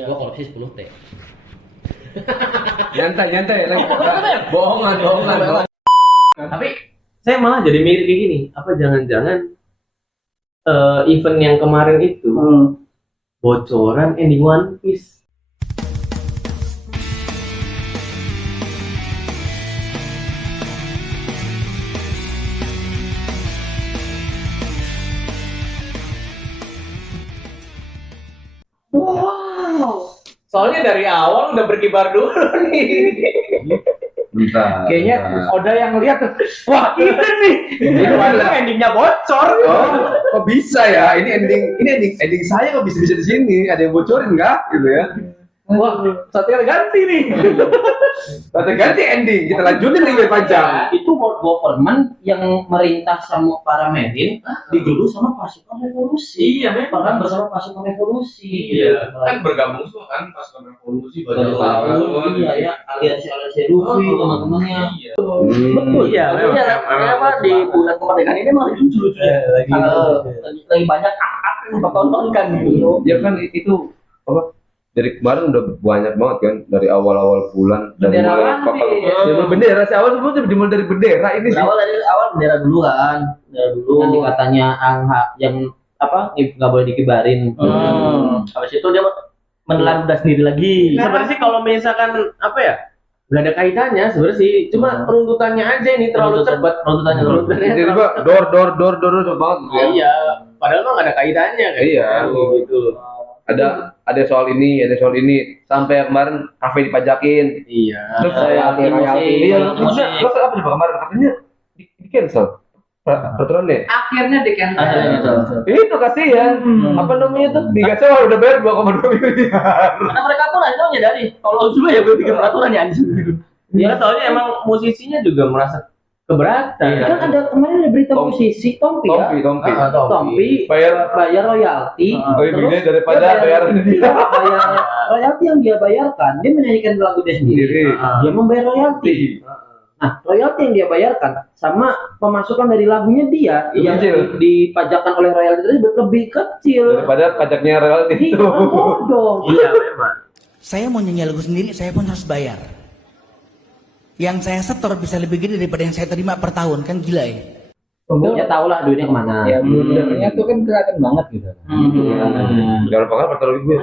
Gua korupsi 10 T. Nyantai lagi. Bohongan. Tapi saya malah jadi mikir kayak gini, apa jangan-jangan event yang kemarin itu bocoran ending One Piece. Wow. Soalnya dari awal udah berkibar dulu nih. Bentar. Kayaknya Oda yang lihat, wah ini nih. Ini endingnya bocor. Oh, kok bisa ya? Ini ending saya kok bisa di sini? Ada yang bocorin nggak? Gitu ya? Wah, saatnya ganti nih. Saatnya ganti ending. Kita lanjutin lagi panjang. Itu world government yang merintah sama para merin dijuluh sama pasukan revolusi. Iya, memang. Perang bersama pasukan revolusi. Iya. Kan bergabung semua kan pasukan revolusi Baru tahun, iya ya, aliansi Luffy teman-temannya. Iya. Betul ya. Memang. Kenapa di bulan kemerdekaan ini malah lucu-lucu ya? Lagi banyak akak yang dipertontonkan gitu. Ya kan itu apa? Dari kemarin udah banyak banget kan dari awal-awal bulan dari Bendera One Piece. bendera si awal sebelumnya dimulai dari bendera ini sih. Dari awal bendera dulu kan, nanti katanya angha yang apa nggak boleh dikibarin. Habis itu dia menelan udah sendiri lagi. Sebenarnya sih kalau misalkan apa ya, nggak ada kaitannya sebenarnya sih, cuma runtutannya aja ini terlalu cepat. Runtutannya Jadi pak dor cepet banget gitu ya. Iya, padahal mah nggak ada kaitannya kan. Iya. Gitu. Ada soal ini sampai kemarin kafe dipajakin. Iya. Terus royalti. Iya, terus apa sih Pak, kemarin katanya di cancel peraturannya. Akhirnya di cancel. Itu kasihan. Apa namanya tuh? Digaca udah bayar 2,2 miliar. Karena mereka pun akhirnya menyadari kalau cuma ya gue bikin peraturan ya anjing gitu. Iya, soalnya emang musisinya juga merasa keberatan. Kan ada kemarin ada berita musisi Tompi ya. Tompi bayar royalti. Lebih gede daripada bayaran dia. Bayar royalti yang dia bayarkan, dia menyanyikan lagu dia sendiri. Dia membayar royalti. Nah, royalti yang dia bayarkan sama pemasukan dari lagunya dia yang dipajakkan oleh royalti itu lebih kecil daripada pajaknya royalti itu. Bodoh. Iya, memang. Saya mau nyanyi lagu sendiri, saya pun harus bayar. Yang saya setor bisa lebih gede daripada yang saya terima per tahun, kan gila ya? Ya tau lah duitnya kemana. Ya blundernya tuh kan kelihatan banget gitu. Jangan lupa kan peraturan gue.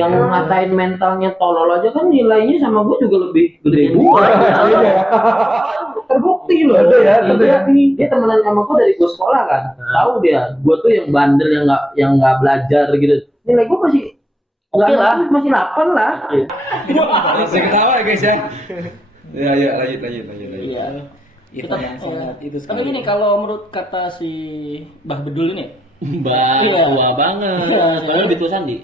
Yang ngatain mentalnya tolol aja kan nilainya sama gue juga lebih gede gua. Terbukti loh. Dia temenan sama gue dari gue sekolah kan. Tahu dia, gue tuh yang bandel yang nggak belajar gitu. Nilai gue masih masih 8 lah. Masih ketawa guys ya. Ya, lanjut. Iya. Kita itu Tapi ini kalau menurut kata si Mbah Bedul ini, Tua banget. Soalnya lebih tua Sandi.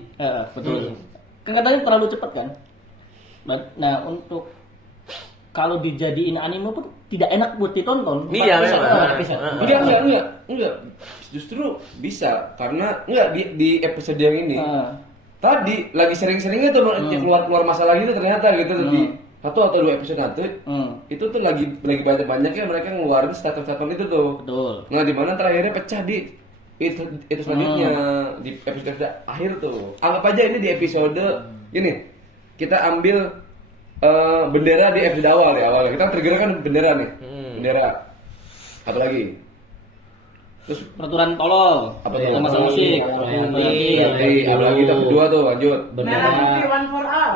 betul. Kan katanya terlalu cepat kan. Nah untuk kalau dijadiin anime pun tidak enak buat ditonton. Iya, Enggak. Justru bisa karena di episode yang ini. Tadi lagi sering-seringnya tuh keluar masalah gitu ternyata gitu di 1 atau 2 episode nanti itu tuh lagi banyak-banyaknya mereka ngeluarin statement itu tuh. Betul. Nah di mana terakhirnya pecah di itu selanjutnya di episode akhir tuh. Anggap aja ini di episode ini kita ambil bendera di episode awal ya awalnya. Kita trigger kan bendera nih. Bendera. Apa lagi? Terus Peraturan tolol. Apa tuh? Sama musik. Apa lagi tuh kedua tuh lanjut. Merah putih one for all.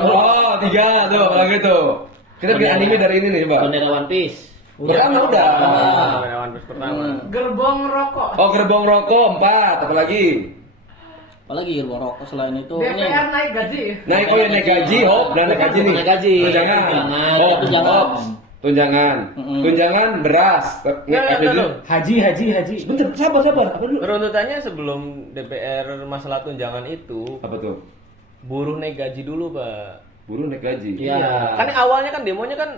Oh, 3 tuh, apalagi tuh. Kita bikin anime dari ini nih, Mbak. Bendera One Piece. Pertama udah. Pertama. Gerbong rokok. Oh, gerbong rokok 4, apalagi? Apalagi gerbong rokok selain itu ini. DPR naik gaji. Naik gaji, naik gaji nih. Naik gaji. Tunjangan. Tunjangan beras. Haji. Bentar, sabar. Apa dulu? Runtutannya sebelum DPR masalah tunjangan itu, Apa tuh? buruh naik gaji dulu, Pak. Buruh naik gaji. Iya. Kan awalnya kan demonya kan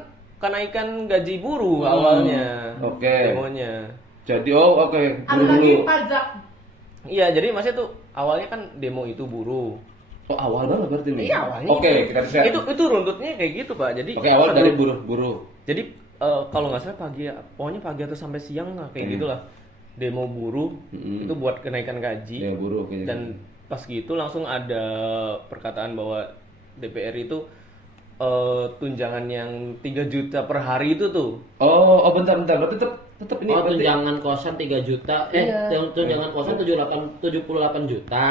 kenaikan gaji buruh awalnya. Oke. Demonya. Jadi oke. Ada lagi pajak. Iya, jadi maksudnya tuh awalnya kan demo itu buruh. Oh, awal banget berarti nih. Iya, awalnya. Oke, kita bisa. Itu runtutnya kayak gitu, Pak. Jadi Oke, awal dari buruh. Jadi kalau nggak salah pokoknya pagi atau sampai siang lah kayak gitulah. Demo buruh itu buat kenaikan gaji. Ya, buruh kayaknya. Dan pas gitu langsung ada perkataan bahwa DPR itu tunjangan yang 3 juta per hari itu tuh. Oh, bentar. Tetap ini Oh, berarti- tunjangan kosan 3 juta. Tunjangan kosan 78 juta,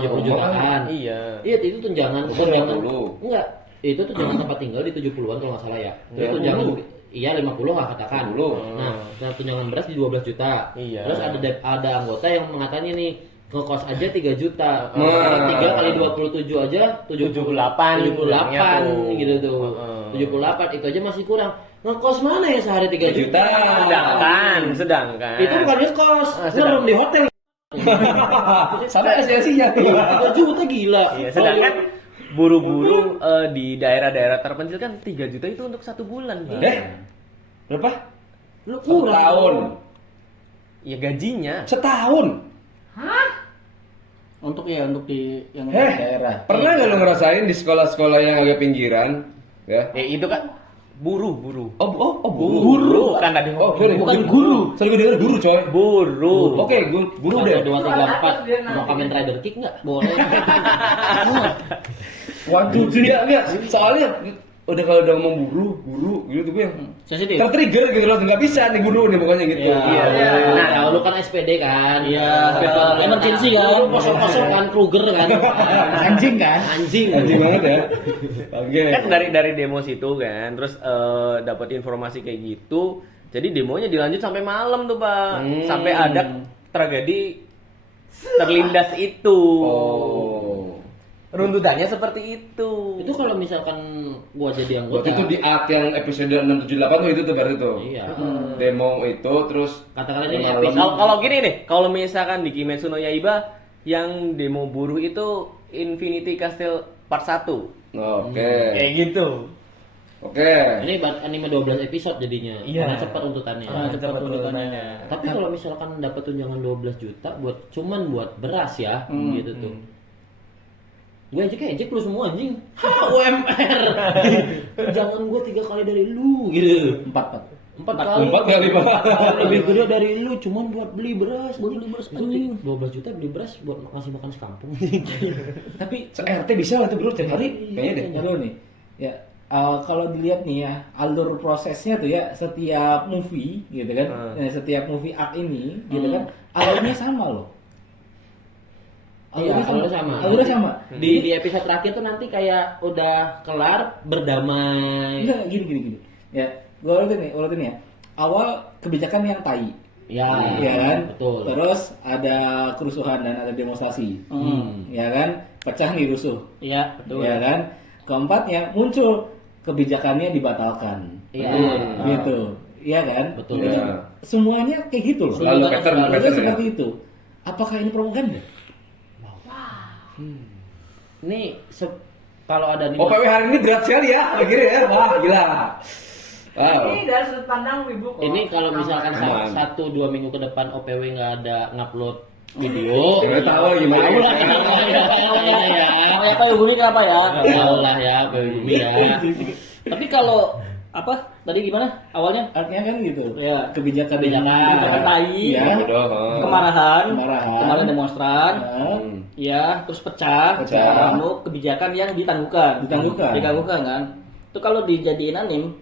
70 jutaan. Iya. Iya, itu tunjangan. Bukan 50. Enggak, itu tunjangan tempat tinggal di 70-an kalau nggak salah ya. Terus Ya, tunjangan 50. iya 50 lah katakan. 50. Nah, tunjangan beras di 12 juta. Iya. Terus ada anggota yang mengatakan nih ngekos aja 3 juta. Nah. Sekarang 3 kali 27 aja 78 78 tuh. gitu tuh. 78 itu aja masih kurang. Ngekos mana ya sehari 3 juta? Sedangkan Itu bukan ngekos, ngerum di hotel. Sama esensinya. 3 juta gila. Iya, sedangkan buru-buru di daerah-daerah terpencil kan 3 juta itu untuk 1 bulan. Bang. Berapa? Lu kurang. Setahun. Ya gajinya. Setahun. Untuk di yang Daerah. Pernah nggak lo ngerasain di sekolah-sekolah yang agak pinggiran? Ya. Itu kan buru. Buru. Kan tadi Oh, sorry, Bukan guru. Sorry, gue denger guru, coy. buru. Oke, guru deh. 1, 2, 3, 4. Mau Kamen Rider Kick nggak? Boleh. Waduh, lihat. Soalnya udah kalau udah ngomong guru gitu tuh gue yang sensitif. tertrigger gitu langsung nggak bisa nih guru nih pokoknya gitu. Iya. Nah, lu kan SPD kan? Iya, emergency kan. Lu kosong-kosong kan, Kruger kan? Anjing kan? Anjing. Anjing banget ya. Oke. Kan dari demo situ kan, terus dapat informasi kayak gitu. Jadi demonya dilanjut sampai malam tuh, Pak. Sampai ada tragedi terlindas itu. Oh. Runtutannya seperti itu. Itu kalau misalkan gua jadi anggota. Waktu itu di art yang episode 678 tuh itu tuh berarti tuh. Iya. Demo itu terus Katakanlah ini malam. episode. Kalau gini nih, kalau misalkan di Kimetsu no Yaiba yang demo buruh itu Infinity Castle Part 1. Oke. Kayak gitu. Oke. Ini anime 12 episode jadinya. Iya. Karena cepat untutannya. Cepat tuntutannya. Tapi kalau misalkan dapat tunjangan 12 juta cuman buat beras ya, gitu tuh. Gue ejek lu semua anjing. UMR. Jangan gue 3 kali dari lu gitu. 4 kali. 4 kali, Pak. Lebih gede dari lu cuman buat beli beras anjing. 12 juta beli beras buat ngasih makan sekampung. Tapi se-RT bisa lah tuh bro tiap hari kayaknya deh. Dulu nih, ya kalau dilihat nih ya alur prosesnya tuh ya setiap movie gitu kan, setiap movie arc ini gitu kan alurnya sama loh. Iya, sama. Alurnya sama. Di episode terakhir tuh nanti kayak udah kelar berdamai. Enggak gini. Ya, gua urutin ya. Awal kebijakan yang tai. Ya, Ya kan? betul. Terus ada kerusuhan dan ada demonstrasi. Ya kan? Pecah nih rusuh. Iya, betul. Ya kan? Keempatnya muncul kebijakannya dibatalkan. Iya. Gitu. Iya kan? Betul. Gitu. Iya. Semuanya kayak gitu loh. Selalu pattern Selalu ya. seperti itu. Apakah ini propaganda? Ini kalau ada di OPW hari ini berat sekali ya, akhirnya ya. Wah, gila. Wow. Ini dari sudut pandang wibu kok. ini kalau misalkan Aman. 1-2 minggu ke depan OPW nggak ada ngupload video, Nggak tahu gimana. tahu lah kita ya. Apa ya bunyi apa ya? Tahu lah ya, Bumi ya. Tapi kalau apa tadi gimana awalnya? Artinya kan gitu. Ya, Kebijakan kebijakan tai, Ya. kemarahan, Kemarahan. kemarin demonstran, Nah, ya terus pecah, Pecah. lalu kebijakan yang ditangguhkan, ditangguhkan kan. Itu kalau dijadiin anim,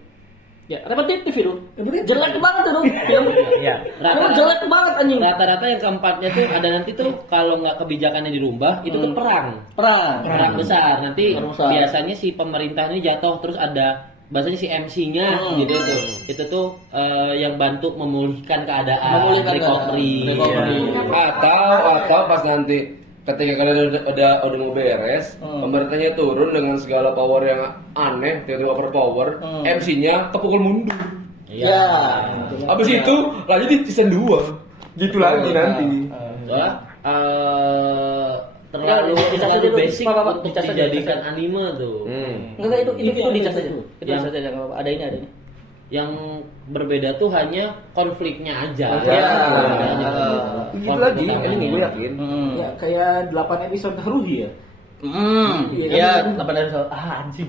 ya repetitif itu, jelek banget itu film. Iya. Emang jelek banget anjing. Rata-rata yang keempatnya tuh ada nanti tuh kalau nggak kebijakannya dirubah itu tuh perang Perang. besar. Nanti Perang besar. biasanya si pemerintah ini jatuh terus ada bahasanya si MC-nya gitu tuh. Itu tuh yang bantu memulihkan keadaan, Memulihkan recovery. keadaan. Recovery. Atau pas nanti ketika kalian udah mau beres, pemerintahnya turun dengan segala power yang aneh, tiba-tiba overpower, MC-nya kepukul mundur. Iya. Habis itu lanjut di season 2. Gitu lagi nanti. Soalnya terlalu Ya, dicas aja dulu. basic Pak, untuk dicas aja, dijadikan anime tuh. Enggak itu dicas aja. Itu Yang- dicas aja enggak apa-apa. Ada ini. Yang berbeda tuh hanya konfliknya aja. Ya. Gitu lagi, ini gue yakin. ya kayak 8 episode Haruhi ya. Iya, 8 dari anjing.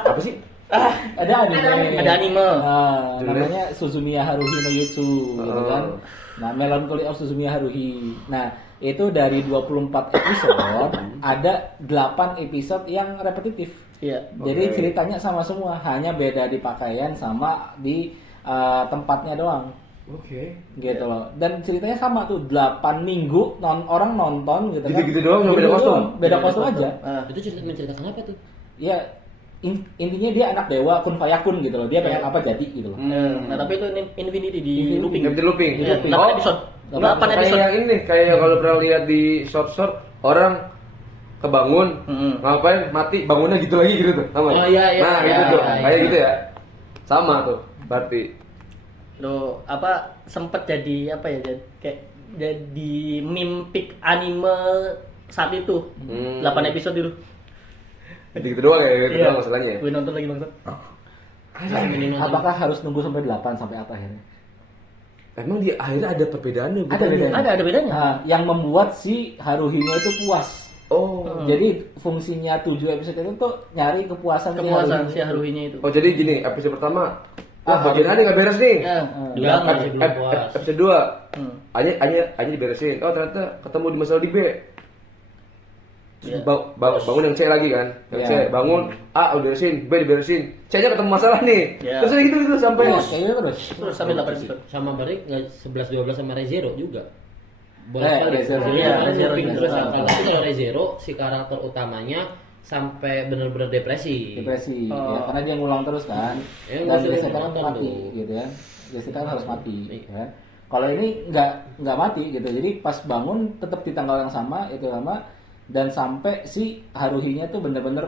Apa sih? Ada anime. Ada anime. Namanya Suzumiya Haruhi no Yutsu gitu kan. Nah, Melancholy of Suzumiya Haruhi. Nah, itu dari 24 episode ada 8 episode yang repetitif. Iya. Jadi ceritanya sama semua, hanya beda di pakaian sama di tempatnya doang. Oke. Gitu loh. Dan ceritanya sama tuh 8 minggu orang nonton gitu kan. Gitu-gitu doang, nggak beda Gitu kostum? doang, beda kostum aja. Itu menceritakan apa tuh? Ya intinya dia anak dewa kun fayakun gitu loh. Dia pengen apa jadi gitu loh. Nah, tapi itu Infinity di looping. Nggak bisa looping. Iya, 8 episode. 8 Kayak episode. yang ini, kayak yang kalau pernah lihat di short orang kebangun, ngapain mati, bangunnya gitu lagi gitu tuh, sama. Oh, iya, iya. Nah, Iya, gitu tuh, iya, kayak iya. gitu ya, sama tuh, berarti. Lo apa sempet jadi apa ya? Jadi meme peak anime saat itu. 8 episode dulu. Gitu doang ya, gitu Iya. doang masalahnya. Gue nonton lagi bang. Apakah harus nunggu sampai 8 sampai apa akhirnya? Emang di akhirnya ada perbedaannya? Ada bedanya. Ada bedanya. Nah, yang membuat si Haruhinya itu puas. Oh. Jadi fungsinya 7 episode itu tuh nyari kepuasan Kepuasan si Haruhinya itu. Oh jadi gini, episode pertama, bagian ini nggak beres nih. Ya, Dua masih belum puas. Episode 2, hanya diberesin. Oh ternyata ketemu di masalah di B. Iya. Bangun yang C lagi kan, yang C Iya. bangun A udah beresin, B diberesin, C-nya ketemu masalah nih. Iya. Terus gitu sampai Kayaknya terus. Terus sampai 8 episode. Sama Barik 11-12 sama Rezero juga. Rezero. Iya, Rezero. Terus tapi kalau Rezero si karakter utamanya sampai benar-benar depresi. Depresi ya, karena dia ngulang terus kan. Ya, Dan ngulang Jessica terus, kan nonton mati tuh. gitu kan. Jessica kan harus mati ya kan. Kalau ini nggak mati gitu. Jadi pas bangun tetap di tanggal yang sama itu sama, dan sampai si Haruhinya tuh bener-bener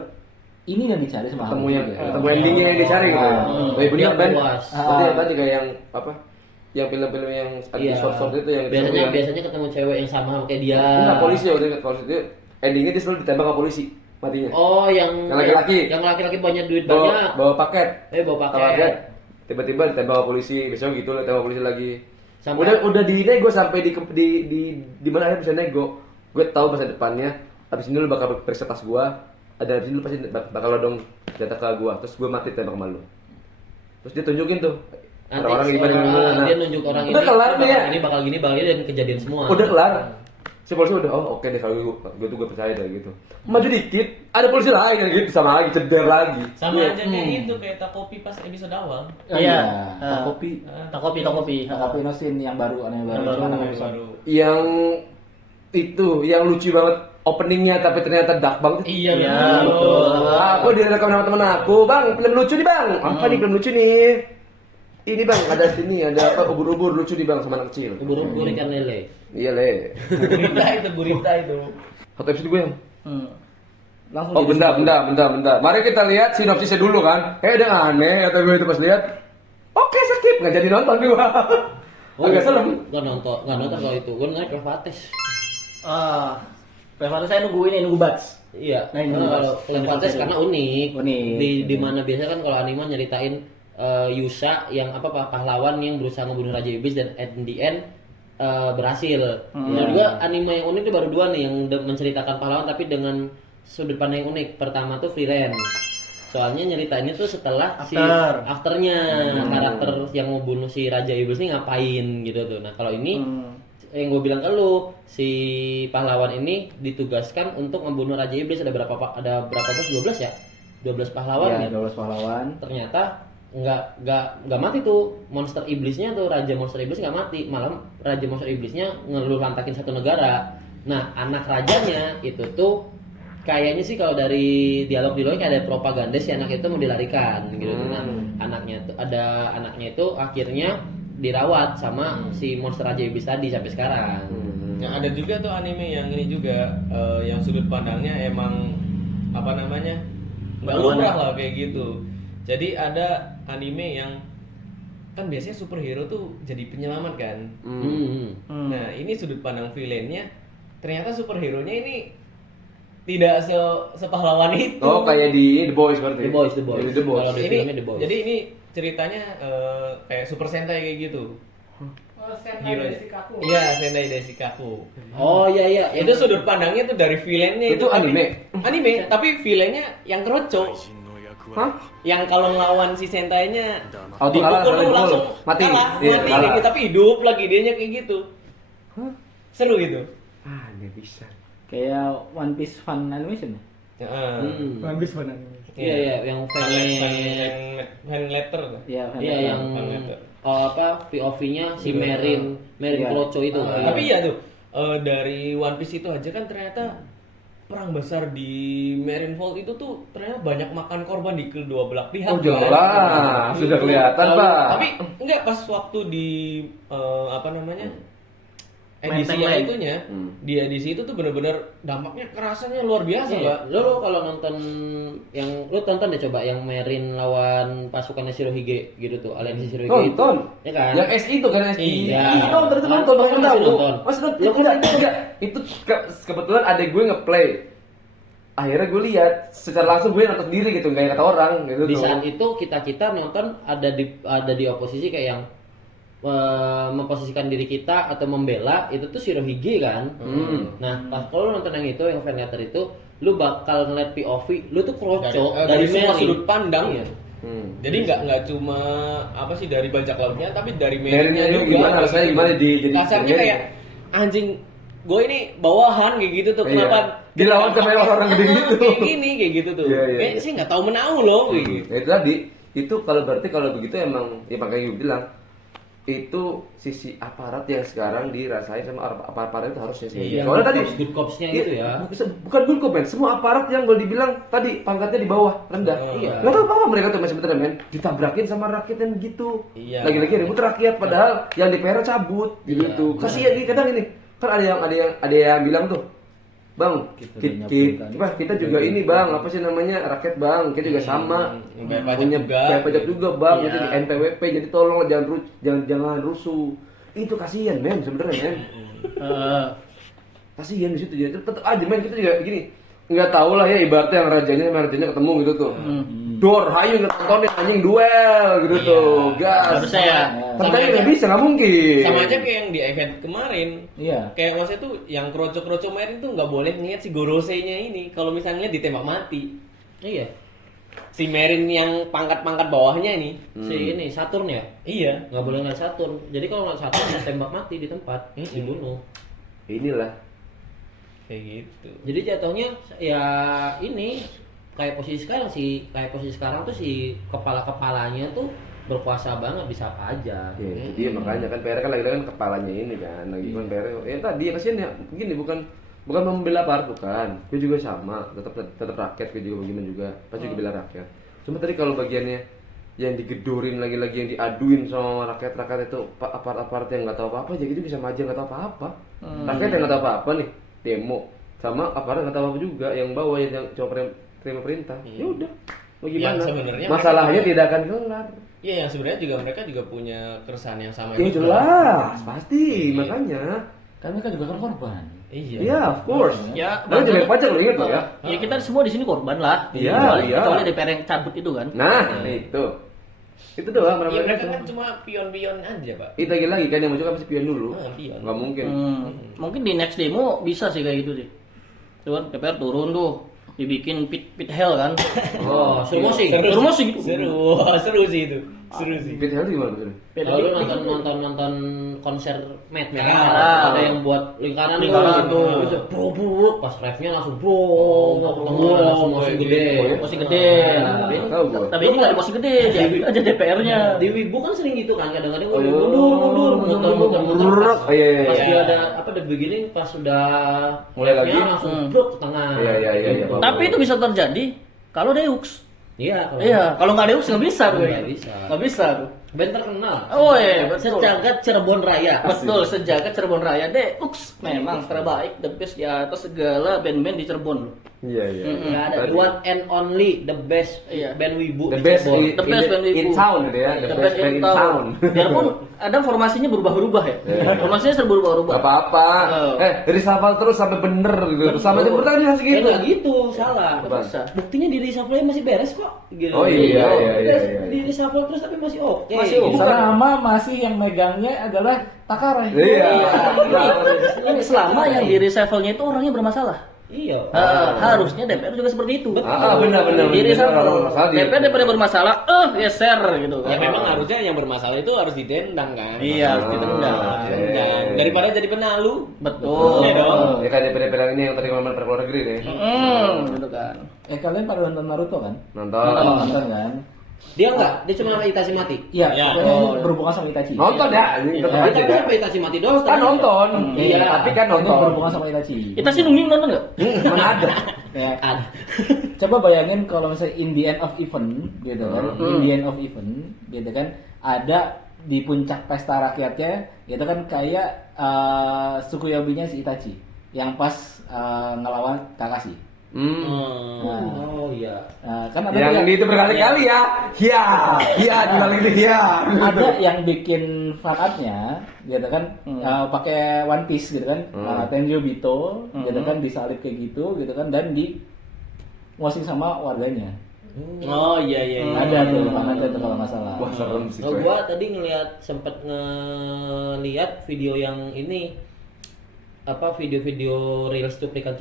ini yang dicari sama ketemu Haruhi yang gitu. ketemu endingnya yang dicari gitu. Dia Benar kan? puas. Berarti yang tadi kayak yang apa? Yang film-film yang Iya. short itu yang Biasanya ketemu cewek yang sama kayak dia. Enggak, polisi waktu itu polisi itu endingnya dia selalu ditembak sama polisi matinya. Oh, yang laki-laki. Yang laki-laki banyak duit bawa, banyak. bawa paket. Bawa Bawa paket. Tiba-tiba ditembak sama polisi, besok gitu lah ditembak polisi lagi. Sampai- Udah di nego sampai di mana aja bisa nego. Gue tahu masa depannya. Habis ini lu bakal periksa tas gua. Ada habis ini lu pasti bakal dong jatah ke gua. Terus gua mati tembak sama lu. Terus dia tunjukin tuh Nanti orang gimana. dia nunjuk orang Udah kelar dia. ini bakal gini dan kejadian semua. Udah kelar. Si polisi udah, oh oke deh kalau gue percaya deh gitu. Maju dikit, ada polisi lain yang gitu sama lagi, ceder lagi. Sama aja kayak itu kayak Takopi pas episode awal. Iya. Kopi. Takopi. Tapi Nosin yang baru aneh Yang baru. baru. Baru. Yang itu, yang lucu banget openingnya tapi ternyata dark banget. Iya, Iya, betul. betul. Aku direkam sama temen aku, bang, film lucu nih bang. Apa nih film lucu nih? Ini bang, ada sini, ada apa ubur-ubur lucu nih bang sama anak kecil. Ubur-ubur ikan lele. Iya le. Gurita itu. Satu episode gue yang. Langsung Oh jadi bentar. Mari kita lihat sinopsisnya dulu kan. Udah aneh kata gue itu pas lihat. Oke skip, nggak jadi nonton gue. Agak serem. Gak nonton kalau itu. Gue nggak Prevates. Prevates saya nunggu Bats. Iya. Nah, ini Kalau Prevates. Prevates karena unik. Unik. Di mana biasanya kan kalau anime nyeritain Yusa yang pahlawan yang berusaha ngebunuh Raja Iblis dan at the end berhasil. Dan juga anime yang unik itu baru dua nih yang menceritakan pahlawan tapi dengan sudut pandang yang unik. Pertama tuh Frieren. Soalnya nyeritainnya tuh setelah afternya karakter yang mau bunuh si Raja Iblis ini ngapain gitu tuh. Nah kalau ini yang gue bilang ke lu, si pahlawan ini ditugaskan untuk membunuh Raja Iblis. Ada berapa bos? 12 ya? 12 pahlawan ya, 12 pahlawan. Ternyata nggak mati tuh monster iblisnya tuh, raja monster iblis nggak mati, malah raja monster iblisnya ngelulantakin satu negara. Nah anak rajanya itu tuh kayaknya sih kalau dari dialog kayak ada propaganda si anak itu mau dilarikan gitu. Nah anaknya itu akhirnya dirawat sama si monster raja iblis tadi sampai sekarang. Nah, ada juga tuh anime yang ini juga yang sudut pandangnya emang apa namanya? Nggak lumrah lah kayak gitu. Jadi ada anime yang kan biasanya superhero tuh jadi penyelamat kan. Nah ini sudut pandang villainnya, ternyata superhero-nya ini tidak sepahlawan itu. Oh kayak di The Boys berarti. The Boys. Jadi The Boys. Kalau di filmnya The Boys. Jadi ini ceritanya kayak Super Sentai kayak gitu. Sentai Desu-kaku. Iya, Sentai Desu-kaku. Oh iya. Itu sudut pandangnya tuh dari villainnya Itu tapi- anime? Anime, tapi villainnya yang keroco. Hah? Yang kalau ngelawan si Sentainya Auto kalah, dipukul dipukul. langsung Mati. kalah, Iya, mati kalah. gitu, tapi hidup lagi dianya kayak gitu. Seru gitu. Nggak bisa. Kayak One Piece fan animation. Heeh. One Piece fan animation. Iya iya yang Fan letter. Iya, Iya yang Fan letter. POV-nya si Iya. Merin Iya. Kloco itu. Tapi iya tuh dari One Piece itu aja kan ternyata perang besar di Marineford itu tuh ternyata banyak makan korban di kedua belah pihak. Oh jelas, sudah kelihatan Pak. Tapi enggak pas waktu di apa namanya edisi Main yang timeline. itunya di edisi itu tuh bener-bener dampaknya kerasanya luar biasa Iya. Pak. Lo kalau nonton yang lo tonton deh coba yang Merin lawan pasukannya Shirohige gitu tuh, aliansi Shirohige itu. Nonton. Ya kan? Yang SI itu kan SI. Iya. Nonton itu nonton, Nonton, nonton masih tahu. nonton. Mas nonton. Lo kan Enggak. Itu kebetulan adek gue ngeplay. Akhirnya gue lihat secara langsung gue nonton sendiri gitu, nggak kata orang gitu. Di tuh. saat itu kita nonton ada di oposisi kayak yang memposisikan diri kita atau membela itu tuh Shirohige kan. Nah pas kalau lu nonton yang itu yang fan letter itu lu bakal ngeliat POV lu tuh kroco dari semua Merin. sudut pandang. Iya. Jadi nggak cuma apa sih dari bajak lautnya tapi dari Merinnya Merinnya juga juga. gimana rasanya, gimana jadi kasarnya Merin. kayak anjing gue ini bawahan kayak gitu tuh, Iya. kenapa Dilawan sama orang gede gitu. kayak gini kayak gitu tuh. Iya, iya, Kayak iya. sih nggak tahu menau loh kayak gitu. Ya itu tadi, itu kalau berarti kalau begitu emang ya makanya gue bilang itu sisi aparat yang sekarang dirasain sama aparat itu harusnya sih. Iya, Soalnya tadi good cops-nya iya, gitu ya. bukan good cop men, semua aparat yang boleh dibilang tadi pangkatnya di bawah rendah. Iya. Nggak tahu apa mereka tuh masih bener men, ditabrakin sama rakyat yang gitu. Iya. Lagi-lagi ribut rakyat padahal yang di PR cabut gitu. Kasihan nih kadang ini kan ada yang bilang tuh, Bang, kita juga ini bang, apa sih namanya rakyat bang, kita juga sama, Bayar pajak punya juga. bayar pajak juga bang, Iya. itu di NPWP, jadi tolong jangan rusuh, itu kasihan men sebenarnya men, kasihan di situ jadi tetap aja men kita juga gini, nggak tahu lah ya ibaratnya yang rajanya sama rajanya ketemu gitu tuh, dor hayu nontonin anjing duel gitu tuh, gas, Harusnya ya. tapi nggak bisa nggak mungkin, Sama aja kayak yang di event kemarin. Iya. Kayak maksudnya tuh yang kroco-kroco Merin tuh nggak boleh ngeliat si Gorosei-nya ini. Kalau misalnya ditembak mati. Iya. Si Merin yang pangkat-pangkat bawahnya ini. Si ini Saturn ya? Iya. Nggak boleh ngeliat Saturn. Jadi kalau ngeliat Saturn ditembak mati di tempat, dibunuh. inilah, Kayak gitu. Jadi jatuhnya ya ini kayak posisi sekarang tuh si kepalanya tuh berkuasa banget, bisa apa aja. ya, itu dia makanya kan PR kan lagi kan kepalanya ini kan, lagi kan PR, ya tadi ya kasihan ya, begini bukan membela aparat bukan, gue juga sama, tetap rakyat, gue juga bagaimana juga, pasti juga bela rakyat. Cuma tadi kalau bagiannya yang digedorin lagi-lagi yang diaduin sama rakyat itu aparat yang nggak tahu apa-apa, jadi itu bisa maju nggak tahu apa-apa. Rakyat yang nggak tahu apa-apa nih demo, sama aparat nggak tahu apa juga yang bawah yang cuma terima perintah. Ya udah, mau gimana? Yang sebenarnya Masalahnya mereka- tidak akan kelar. Iya, yang sebenarnya juga mereka juga punya keresahan yang sama. Ya juga. jelas, pasti makanya. Kan mereka juga kan korban. Iya. Iya, of course. Ya, Karena jadi pajak lo ingat lo ya. Ya kita semua di sini korban lah. Iya, iya. Kecuali DPR yang cabut itu kan. Nah, itu. Itu doang Iya, mereka mereka itu. kan cuma pion-pion aja, Pak. Itu lagi kan yang muncul kan pasti pion dulu. Pion. Nggak mungkin. Mungkin di next demo bisa sih kayak gitu sih. Tuh kan DPR turun tuh, dibikin pit hell kan. Oh, seru sih. Seru sih gitu. Seru sih itu. Seru sih. Pit hell itu gimana maksudnya? Kalau lu nonton konser Mad Men, Ah. ada yang buat lingkaran Lingkaran tuh, tuh. gitu. Bro, pas refnya langsung bro, ketemu langsung masuk gede. Posisi gede. Tahu gua. Tapi ini nggak ada posisi gede, diambil aja DPR-nya. Di Wibu kan sering gitu kan, kadang-kadang Oh, mundur. Oh, iya, iya, Pas iya. dia ada apa the beginning, pas sudah Mulai refnya lagi? langsung bro ke tengah. Iya, iya, iya, iya. Tapi itu bisa terjadi kalau Deux. Iya, Iya, kalau nggak Deux nggak bisa tuh. Nggak bisa. Nggak bisa tuh. Band terkenal. Oh iya, betul. Sejagat Cirebon Raya. Betul, sejagat Cirebon Raya. Deux memang terbaik, the best di atas segala band-band di Cirebon. Iya, iya. Nggak ada, the Tadi. one and only, the best Iya. band Wibu The di best Cirebon. The best band in Wibu. town gitu ya. The best band in town. Biarpun ada formasinya berubah-ubah ya. Iya. Formasinya sering berubah-ubah. Gak apa-apa. Oh. Reshuffle terus sampai bener gitu. Sama aja bertanya masih Ya gitu. nggak gitu, salah. Apa? Bisa. Buktinya di reshuffle masih beres kok. Gitu. Oh, iya, iya, iya, iya. Di reshuffle terus tapi masih oke. Masih oke. Selama masih yang megangnya adalah Takara. Iya. Ini selama yang di reshuffle-nya itu orangnya bermasalah. Iya. Harusnya DPR juga seperti itu. Benar. Jadi Masalah DPR daripada bermasalah, geser gitu. Ya memang harusnya yang bermasalah itu harus ditendang kan. Iya, harus ditendang. Ditendang. Daripada jadi penalu. Betul. Iya dong. Ya kan DPR ini yang tadi ngomongin per luar negeri deh. Gitu kan. Kalian pada nonton Naruto kan? Nonton Kan? Dia enggak, dia cuma Itachi mati. Iya, Ya. pokoknya ini berhubungan sama Itachi. ya, ini tetap Tapi aja dah. sampai Itachi mati doang. Kan nonton. Iya, Tapi kan Ini nonton. berhubungan sama Itachi. Kita sih nungging nonton nggak? Mana ada? Ya. Coba bayangin kalau misalnya in the end of event gitu kan, in the end of event gitu kan, ada di puncak pesta rakyatnya gitu kan kayak Tsukuyomi-nya si Itachi yang pas ngelawan Kakashi. Oh iya. Kan ada Yang itu berkali-kali ya. Iya, diulang ini ya. ada yang bikin fan art-nya gitu kan pakai One Piece gitu kan, Tenjo Bito gitu kan disalib kayak gitu kan dan di nguasin sama warganya. Oh iya. Ada tuh kalau nggak salah. Wah, serem sih. Oh, coy. gua tadi sempet ngeliat video yang ini video-video reels bukan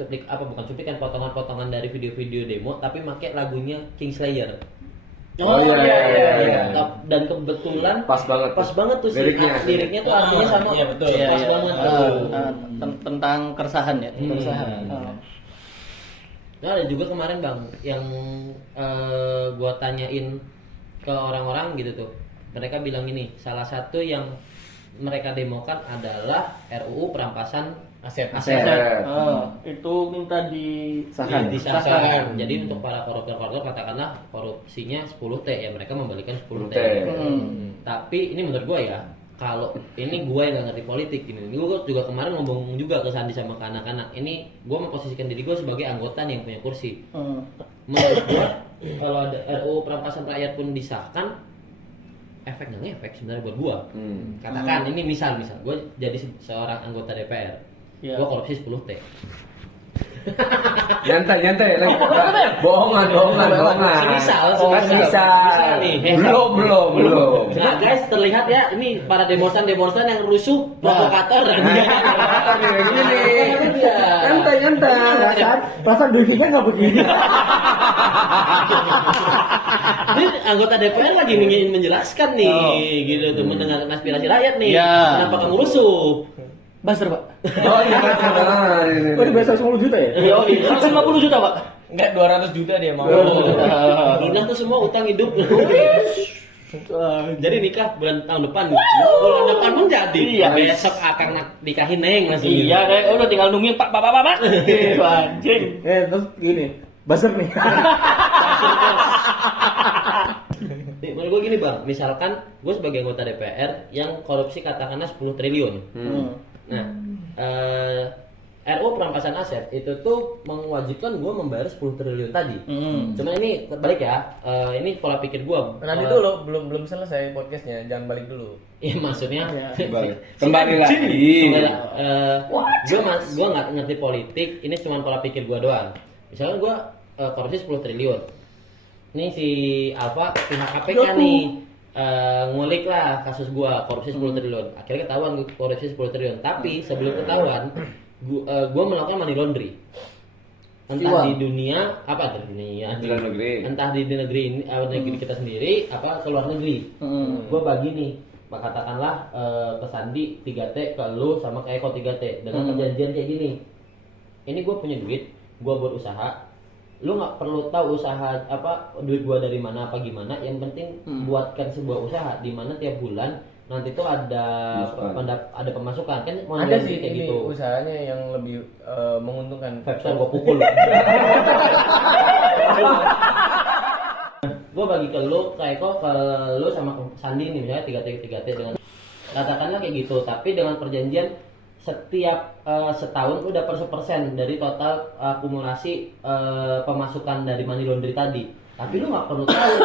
cuplikan potongan-potongan dari video-video demo tapi make lagunya Kingslayer. Oh iya. Dan kebetulan Pas banget tuh sih liriknya tuh artinya sama. Iya betul. Pas banget tuh. Tentang keresahan ya. Nah, ada juga kemarin Bang yang gua tanyain ke orang-orang gitu tuh. Mereka bilang ini, salah satu yang mereka demokan adalah RUU perampasan aset. Itu minta Sahkan. Disahkan. Jadi untuk para koruptor katakanlah korupsinya 10T ya mereka membalikan 10T. Tapi ini menurut gue ya, kalau ini gue yang gak ngerti politik ini gue juga kemarin ngomong juga ke Sandi sama ke anak-anak. Ini gue memposisikan diri gue sebagai anggota nih yang punya kursi. Menurut gue kalau ada RUU perampasan rakyat pun disahkan, efek nggak ngefek sebenarnya buat gua. Katakan ini misal gua jadi seorang anggota DPR. Gua korupsi 10T. Nyantai lagi. Bohongan. Semisal nih. Belum. Nah guys, terlihat ya ini para demonstran yang rusuh, provokator. Nyantai. Perasaan briefingnya nggak begini. Ini anggota DPR lagi ingin menjelaskan nih, gitu tuh mendengarkan aspirasi rakyat nih. Kenapa kamu rusuh? Buzzer Pak. Oh iya. Oh, ini biasa 10 juta ya? Iya, 150 juta Pak. Enggak 200 juta dia mau. Lunas tuh semua utang hidup. Jadi nikah tahun depan. Bulan depan pun jadi. Iya. Besok akan nikahin Neng langsung. Iya, deh. Udah tinggal nungguin Pak. Gitu anjing. Terus gini, buzzer nih. Menurut gue gini Bang, misalkan gue sebagai anggota DPR yang korupsi katakanlah 10 triliun. Nah, RUU perampasan aset itu tuh mewajibkan gue membayar 10 triliun tadi. Cuman ini balik ya, ini pola pikir gue. Nanti dulu belum selesai podcastnya, jangan balik dulu. Iya maksudnya Kembali lagi. Gue nggak ngerti politik, ini cuma pola pikir gue doang. Misalnya gue korupsi 10 triliun. Ini si Alfa pihak KPK nih ngulik lah kasus gua korupsi 10 triliun. Akhirnya ketahuan gua korupsi 10 triliun. Tapi sebelum ketahuan gua melakukan money laundry. Entah di dunia Di luar negeri. entah di negeri ini negeri kita sendiri apa ke luar negeri. Gua bagi nih katakanlah ke Sandi 3T, ke lu sama ke Eko 3T dengan perjanjian kayak gini. Ini gua punya duit, gua buat usaha. Lu nggak perlu tahu usaha duit gua dari mana apa gimana, yang penting buatkan sebuah usaha di mana tiap bulan nanti tuh ada pemasukan kan. Ada sih kayak ini gitu usahanya yang lebih menguntungkan. Website gua pukul. Gua bagi ke lu, ke Eko, ke lu sama ke Sandi nih misalnya 3T dengan katakanlah kayak gitu, tapi dengan perjanjian setiap setahun lu dapat 1% dari total akumulasi pemasukan dari money laundry tadi. Tapi lu nggak perlu tahu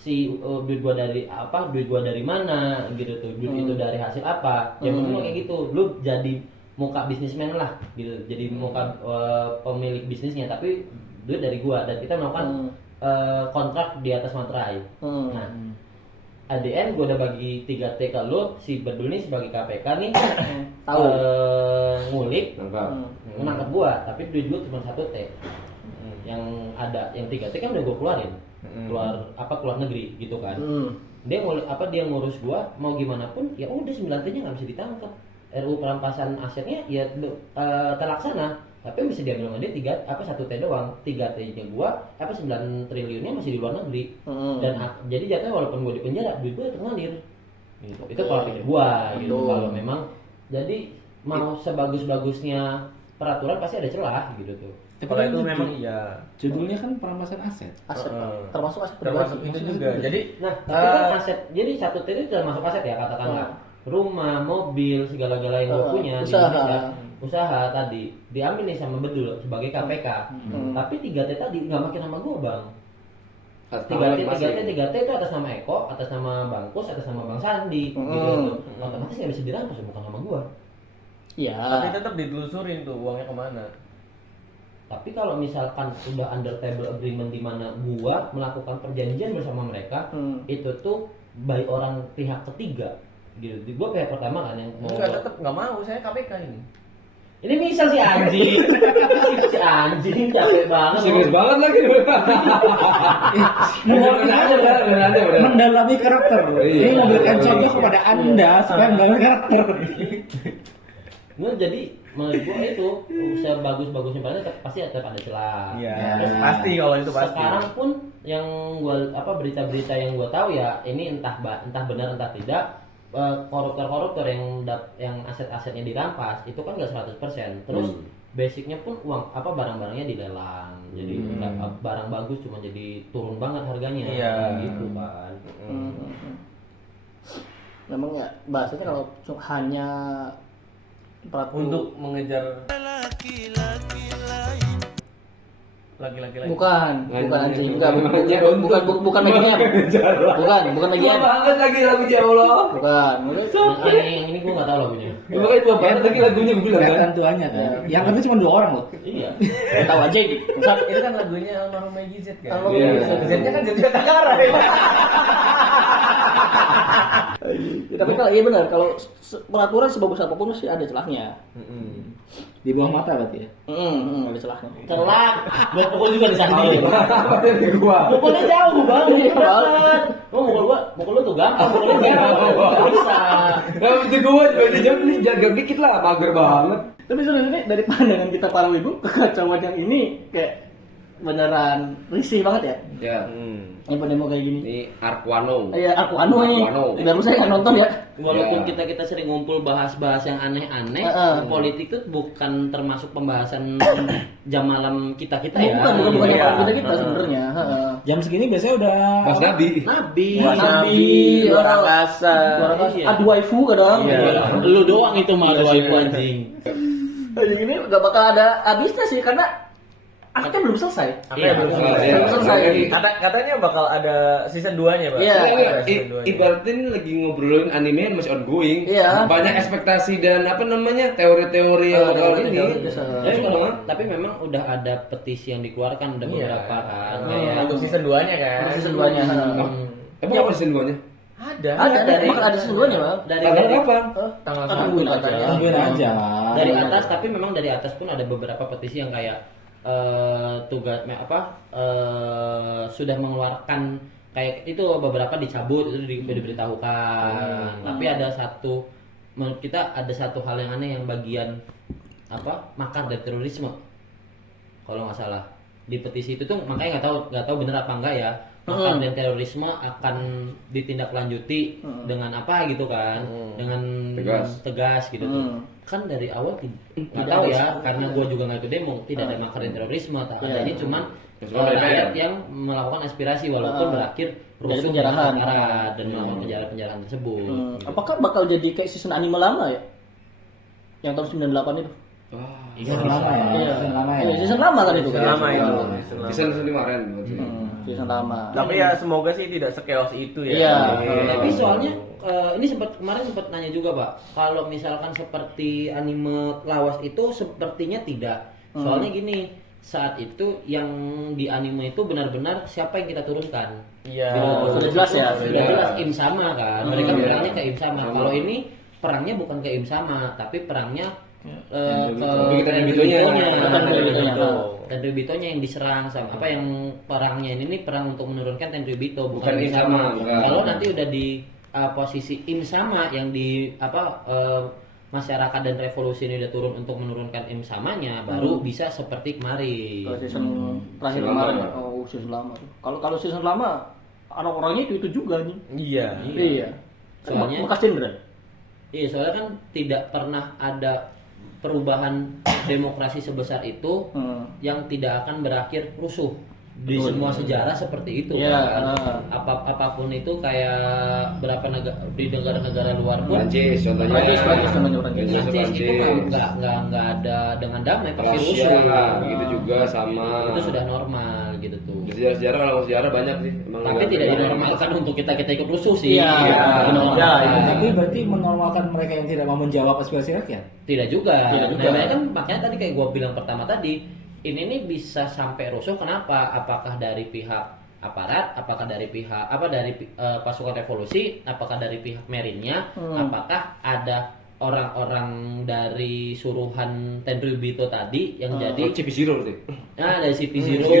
si duit gua dari mana gitu tuh, duit itu dari hasil apa. Yang penting kayak gitu, lu jadi muka bisnismen lah gitu, jadi muka pemilik bisnisnya, tapi duit dari gua dan kita melakukan kontrak di atas materai. Nah, ADN gue udah bagi 3T ke lu, si Bedul nih sebagai KPK nih Tahu. ngulik Nangkap. menangkap gua, tapi duit gua cuma 1T. Yang ada yang 3T kan udah gua keluarin. Keluar negeri gitu kan. Dia ngurus gua mau gimana pun ya udah 9T-nya nggak bisa ditangkap. RU perampasan asetnya ya terlaksana, tapi bisa diambil sama dia 1T doang. 3T-nya gua 9 triliunnya masih di luar negeri. Dan jadi jatuhnya walaupun gua di penjara, duit gua tetap ngalir. Gitu. Itu kalau pikir gua gitu. Kalau memang jadi mau sebagus-bagusnya peraturan pasti ada celah gitu tuh. Kalau itu memang iya. Judulnya kan perampasan aset. Aset, termasuk aset Termasuk pribadi. itu juga. Jadi Tapi kan aset, jadi 1T itu termasuk aset ya katakanlah. Rumah, mobil, segala-gala yang gue punya di usaha. Indonesia, usaha tadi diambil nih sama Bedul sebagai KPK. Tapi 3T tadi nggak makin nama gue bang. 3T itu atas nama Eko, atas nama Bang Kus, atas nama Bang Sandi. Gitu. Otomatis nggak bisa dirampas bukan nama gue. Iya. tapi tetap ditelusurin tuh uangnya kemana. Tapi kalau misalkan udah under table agreement di mana gua melakukan perjanjian bersama mereka, itu tuh by orang pihak ketiga gitu. Gua pihak pertama kan yang mau. Enggak, tetap nggak mau, saya KPK ini. Ini misal si anjing. Si anjing capek banget. Serius banget lagi. Mendalami karakter. Ini memberikan contoh kepada Anda supaya mendalami karakter. Gua jadi menurut gua itu sebagus-bagusnya pasti tetap ada celah. Iya, Terus pasti kalau itu pasti. Sekarang pun yang gua berita-berita yang gua tahu ya ini entah benar entah tidak, koruptor yang aset-asetnya dirampas itu kan nggak 100%. Terus basicnya pun uang barang-barangnya dilelang. Jadi barang bagus cuma jadi turun banget harganya. Iya. Gitu kan. Memang ya bahasanya kalau hanya Untuk mengejar laki-laki lain. bukan anjing, bukan baginya. Bukan baginya. Banget lagi lagu ya Allah. Bukan. Yang ini gua nggak tahu lagunya. Makanya tua banget lagi lagunya begitu kan. Kelihatan tuanya kan. Yang kedua cuma 2 orang loh. Iya. Kita tahu aja ini. Itu kan lagunya almarhum Meggy Z kan. Almarhum Iya. Meggy Z. Z-nya kan jadi Takara ya. Ya, tapi kalau iya benar, kalau peraturan sebagus apapun masih ada celahnya. Di bawah mata berarti ya. Ada celahnya. Celak. Buat pukul juga di sana. Dari gua. Pukulnya jauh bang. Iya, Dekat. Mukul lu tuh gampang. Pukulnya jauh. Bisa. Nah, itu gua jawab nih jaga dikit lah, mager banget. Tapi sebenarnya dari pandangan kita para ibu, kekacauan yang ini kayak beneran risih banget ya. Ya. Yang demo kayak gini. Ini Arkwano. Iya, aku ini. Baru saya nggak nonton ya. Walaupun Ya. kita sering ngumpul bahas yang aneh-aneh, politik itu bukan termasuk pembahasan jam malam kita ya. Bukan Iya. yang kita sebenarnya. Jam segini biasanya udah Mas Nabi. Nabi, luar angkasa. Iya. Adu waifu kadang. Lu doang itu mah lu waifu anjing. Ini nggak bakal ada habisnya sih karena akhirnya belum selesai. Iya, Belum selesai. Katanya bakal ada season 2-nya, Pak. Iya. Ibaratnya ini lagi ngobrolin anime yang masih ongoing. Iya. Banyak ekspektasi dan teori-teori yang bakal ini. Tapi memang udah ada petisi yang dikeluarkan ada beberapa kan. Untuk season 2-nya kan. Season 2-nya. Emang apa season 2-nya? Ada bakal ada season 2-nya, Bang. Tanggal kapan? Tanggal Tungguin aja. tungguin aja. Dari atas, tapi memang dari atas pun ada beberapa petisi yang kayak sudah mengeluarkan kayak itu beberapa dicabut itu diberitahukan. Tapi ada menurut kita ada satu hal yang aneh yang bagian makar dari terorisme kalau nggak salah di petisi itu tuh, makanya nggak tahu bener apa enggak ya. Makar dan terorisme akan ditindaklanjuti dengan apa gitu kan, dengan tegas gitu tuh. Kan dari awal nggak tahu ya, karena gue juga nggak ikut demo, tidak ada makar dan terorisme, adanya cuman rakyat yang melakukan aspirasi walaupun berakhir rusuh penjarahan dan melakukan penjarahan tersebut. Apakah bakal jadi kayak season anime lama ya? Yang tahun 98 itu. Season lama ya. Iya, season lama kan itu. Season lama itu. Season kemarin. Season lama. Tapi ya semoga sih tidak sekeos itu ya. Iya. Tapi soalnya ini kemarin sempat nanya juga Pak, kalau misalkan seperti anime lawas itu sepertinya tidak. Soalnya gini, saat itu yang di anime itu benar-benar siapa yang kita turunkan. Iya. Sudah Jelas ya. Sudah jelas Im sama kan. Mereka bilangnya ke Im sama. Kalau ini perangnya bukan ke Im sama, tapi perangnya ke Tenryubito-nya yang diserang sama apa yang perangnya ini perang untuk menurunkan Tenryubito bukan Im sama. Kalau nanti udah di posisi Im sama yang di masyarakat dan revolusi ini udah turun untuk menurunkan Im samanya, baru bisa seperti kemarin. Kalau season terakhir kemarin, season lama. Kalau season lama orang-orangnya itu juga nih. Iya. Soalnya bekas Jenderal. Iya, soalnya kan tidak pernah ada perubahan demokrasi sebesar itu yang tidak akan berakhir rusuh. Di semua sejarah seperti itu kan. Apapun itu kayak berapa di negara-negara luar pun Prancis contohnya. Prancis itu nggak ada dengan damai pasti rusuh. Begitu juga sama. Itu sudah normal gitu tuh. Di sejarah kalau sejarah banyak sih. Tapi tidak dinormalkan untuk kita ikut rusuh sih. Tapi berarti menormalkan mereka yang tidak mau menjawab aspirasi rakyat? Tidak juga. Nah, kan makanya tadi kayak gua bilang pertama tadi, ini nih bisa sampai rusuh kenapa? Apakah dari pihak aparat, apakah dari pihak dari pasukan revolusi, apakah dari pihak Merinnya, apakah ada orang-orang dari suruhan Tenryubito tadi yang jadi CP0 berarti. Nah, dari CP0.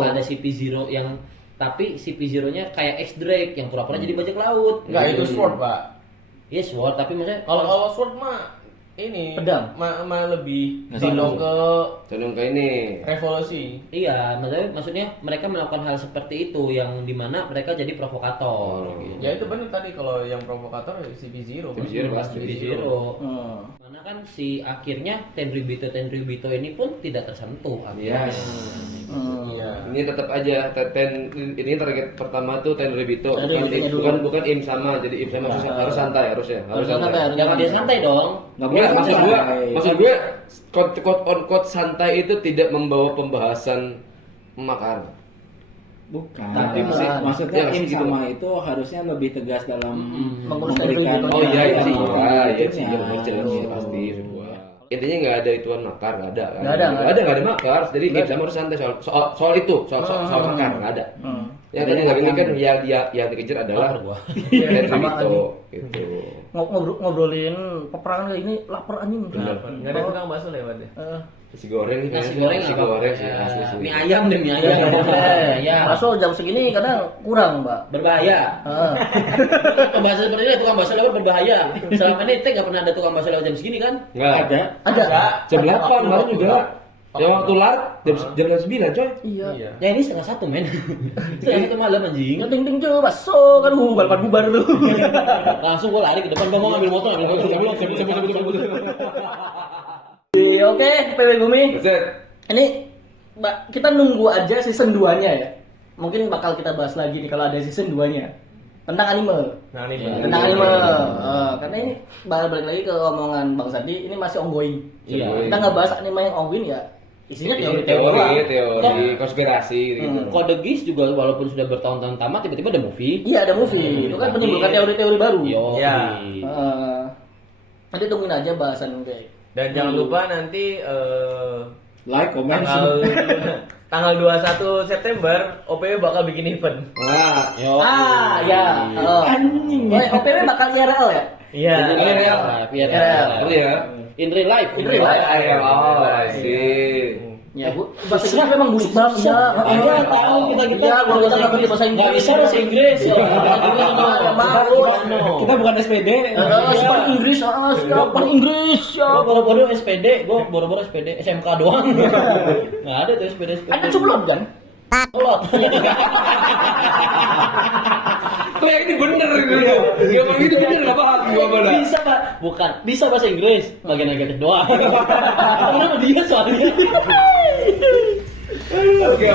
Ada CP0 yang tapi CP0-nya kayak X-Drake yang pura-pura jadi bajak laut. Enggak, itu sword, Pak. Iya, sword, tapi maksudnya Kalau sword mah ini pedang lebih condong ke ini revolusi. iya, maksudnya mereka melakukan hal seperti itu yang dimana mereka jadi provokator. Gitu. Ya itu benar tadi kalau yang provokator CP0. CP0. Mana kan si akhirnya Tenryubito ini pun tidak tersentuh akhirnya. Ini tetap aja ini target pertama tuh Tenryubito. Bukan Im sama. Jadi Im sama harus santai harusnya. Harus santai. Jangan dia santai dong. Maksud gue quote on quote santai itu tidak membawa pembahasan makar. Bukan. Tapi maksudnya Im sama itu harusnya lebih tegas dalam memberikan. Oh iya sih. Jelas pasti semua. Intinya nggak ada ituan makar, nggak ada makar. Jadi Im sama harus santai soal itu, soal makar nggak ada. Yang tadi nggak ini kan yang dikejar adalah Tenryubito gitu. Ngobrolin peperangan kayak ini lapar anjing. Bener. Enggak ada tukang bakso lewat deh. Nasi goreng sih asli sih. Mie ayam deh, mie ayam. Ya. Bakso jam segini kadang kurang, Mbak. Berbahaya. Pembahasan seperti ini tukang bakso lewat berbahaya. Selama ini nggak pernah ada tukang bakso lewat jam segini kan? Nggak Ada. Jam 8 kemarin juga. Yang waktu larut jam 9 coy. Iya. Ya ini 1:30 men. 1:30 malam anjing. Ting tuh bakso kan bubar tuh. Langsung gua lari ke depan, gua mau ngambil motor. Oke, PW Gumi. Set. Ini kita nunggu aja season 2-nya ya. Mungkin bakal kita bahas lagi nih kalau ada season 2-nya. Tentang anime. Karena ini balik lagi ke omongan Bang Sandi, ini masih ongoing. Iya. Kita nggak bahas anime yang ongoing ya. Isinya teori konspirasi gitu. Code Geass juga walaupun sudah bertahun-tahun tamat tiba-tiba ada movie. Iya, ada movie. Itu kan menimbulkan teori-teori baru. Iya. Nanti tungguin aja bahasan kayak. Dan jangan lupa nanti like, comment, tanggal 21 September OPW bakal bikin event. Ya. OPW bakal IRL ya? Iya. In real life. Ya, bahasa Inggris memang busuk banget. Iya, tahu kita. Bahasa Inggris. Nggak bisa bahasa Inggris. Kita bukan SPD. Paling Inggris, paling Inggris. Gue boro-boro SPD, SMK doang. Nggak ada tuh SPD. Ada cuplok kan? Kolot. Kayak ini bener gitu. Ya mau itu bener apa? Bisa Pak, bukan bisa bahasa Inggris, bagian negatif doang. Kenapa dia soalnya? Oke.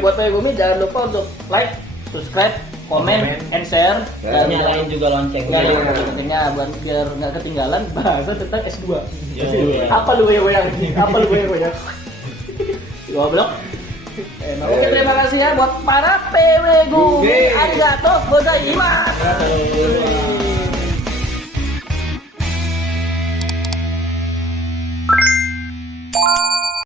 Buat PW Gumi jangan lupa untuk like, subscribe, comment, and share. Dan nyalain juga loncengnya. Loncengnya biar nggak ketinggalan bahasan tentang S2. Apa lu yang goblok. Oke, terima kasih ya buat para PW Gumi. Arigatou gozaimasu.